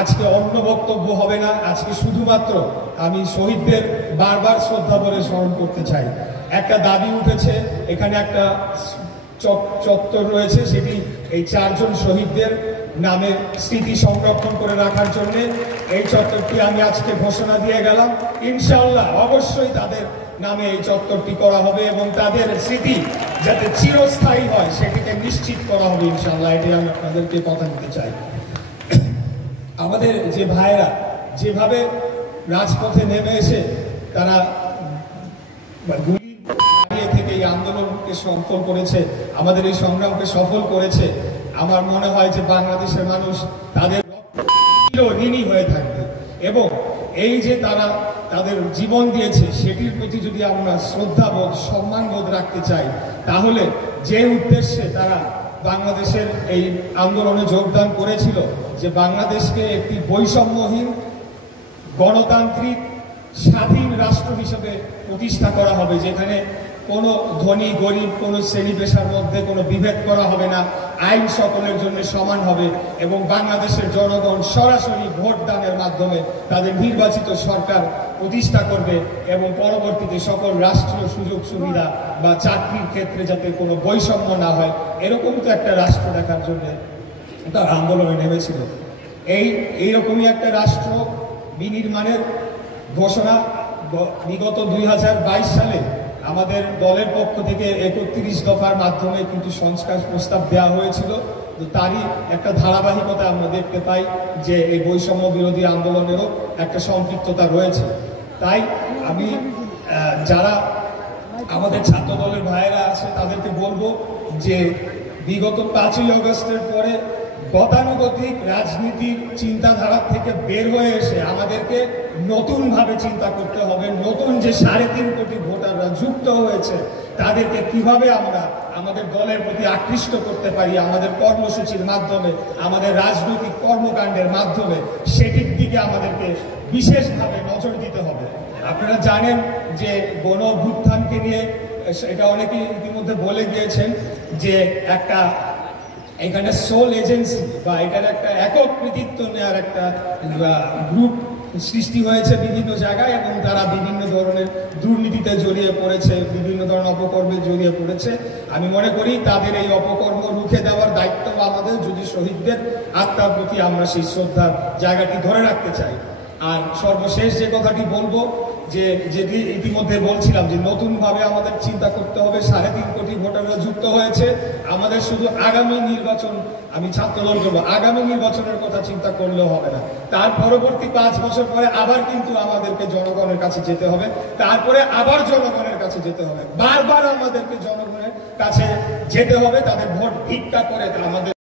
আজকে অন্য বক্তব্য হবে না, আজকে শুধুমাত্র আমি শহীদদের বারবার শ্রদ্ধা করে স্মরণ করতে চাই। একটা দাবি উঠেছে, এখানে একটা চত্বর রয়েছে, সেটি এই 4 জন শহীদদের নামে স্মৃতি সংরক্ষণ করে রাখার জন্য এই চত্বরটি আমি আজকে ঘোষণা দিয়ে গেলাম। ইনশাআল্লাহ অবশ্যই তাদের নামে এই চত্বরটি করা হবে এবং তাদের স্মৃতি যাতে চিরস্থায়ী হয় সেটিকে নিশ্চিত করা হবে ইনশাআল্লাহ। এটি আমি আপনাদেরকে কথা দিতে চাই। আমাদের যে ভাইরা যেভাবে রাজপথে নেমে এসে তারা গুলি থেকে এই আন্দোলনকে সফল করেছে, আমাদের এই সংগ্রামকে সফল করেছে, আমার মনে হয় যে বাংলাদেশের মানুষ তাদের ঋণী হয়ে থাকবে এবং এই যে তারা তাদের জীবন দিয়েছে সেটির প্রতি যদি আমরা শ্রদ্ধাবোধ সম্মানবোধ রাখতে চাই, তাহলে যে উদ্দেশ্যে তারা বাংলাদেশের এই আন্দোলনে যোগদান করেছিল যে বাংলাদেশকে একটি বৈষম্যহীন গণতান্ত্রিক স্বাধীন রাষ্ট্র হিসেবে প্রতিষ্ঠা করা হবে, যেখানে কোনো ধনী গরিব কোনো শ্রেণী পেশার মধ্যে কোনো বিভেদ করা হবে না, আইন সকলের জন্য সমান হবে এবং বাংলাদেশের জনগণ সরাসরি ভোট দানের মাধ্যমে তাদের নির্বাচিত সরকার প্রতিষ্ঠা করবে এবং পরবর্তীতে সকল রাষ্ট্রীয় সুযোগ সুবিধা বা চাকরির ক্ষেত্রে যাতে কোনো বৈষম্য না হয়, এরকম তো একটা রাষ্ট্র দেখার জন্য তার আন্দোলনে নেমেছিল। এইরকমই একটা রাষ্ট্র বিনির্মাণের ঘোষণা বিগত 2022 সালে আমাদের দলের পক্ষ থেকে 31 দফার মাধ্যমে কিন্তু সংস্কার প্রস্তাব দেওয়া হয়েছিল। তারই একটা ধারাবাহিকতা আমরা দেখতে পাই যে এই বৈষম্য বিরোধী আন্দোলনেরও একটা সম্পৃক্ততা রয়েছে। তাই আমি যারা আমাদের ছাত্র দলের ভাইয়েরা আছে তাদেরকে বলবো যে বিগত 5ই আগস্টের পরে গতানুগতিক রাজনীতির চিন্তাধারা থেকে বের হয়ে এসে আমাদেরকে নতুনভাবে চিন্তা করতে হবে। নতুন যে 3.5 কোটি ভোটাররা যুক্ত হয়েছে তাদেরকে কিভাবে আমরা আমাদের দলের প্রতি আকৃষ্ট করতে পারি, আমাদের কর্মসূচির মাধ্যমে, আমাদের রাজনৈতিক কর্মকাণ্ডের মাধ্যমে, সেটির দিকে আমাদেরকে বিশেষভাবে নজর দিতে হবে। আপনারা জানেন যে গণ অভ্যুত্থানকে নিয়ে এটা অনেকেই ইতিমধ্যে বলে গিয়েছেন যে একটা এখানে সোল এজেন্সি বা এটার একটা একক কৃতিত্ব নেওয়ার একটা গ্রুপ সৃষ্টি হয়েছে বিভিন্ন জায়গায় এবং তারা বিভিন্ন ধরনের দুর্নীতিতে জড়িয়ে পড়েছে, বিভিন্ন ধরনের অপকর্মে জড়িয়ে পড়েছে। আমি মনে করি তাদের এই অপকর্ম রুখে দেওয়ার দায়িত্ব আমাদের, যদি শহীদদের আত্মার প্রতি আমরা সেই শ্রদ্ধার জায়গাটি ধরে রাখতে চাই। আর সর্বশেষ যে কথাটি বলবো যে যেটি ইতিমধ্যে বলছিলাম যে নতুনভাবে আমাদের চিন্তা করতে হবে। 3.5 কোটি ভোটাররা যুক্ত হয়েছে, আমাদের শুধু আগামী নির্বাচন, আমি ছাত্রদল করবো, আগামী নির্বাচনের কথা চিন্তা করলেও হবে না, তার পরবর্তী 5 বছর পরে আবার কিন্তু আমাদেরকে জনগণের কাছে যেতে হবে, তারপরে আবার জনগণের কাছে যেতে হবে, বারবার আমাদেরকে জনগণের কাছে যেতে হবে, তাদের ভোট ভিক্ষা করে আমাদের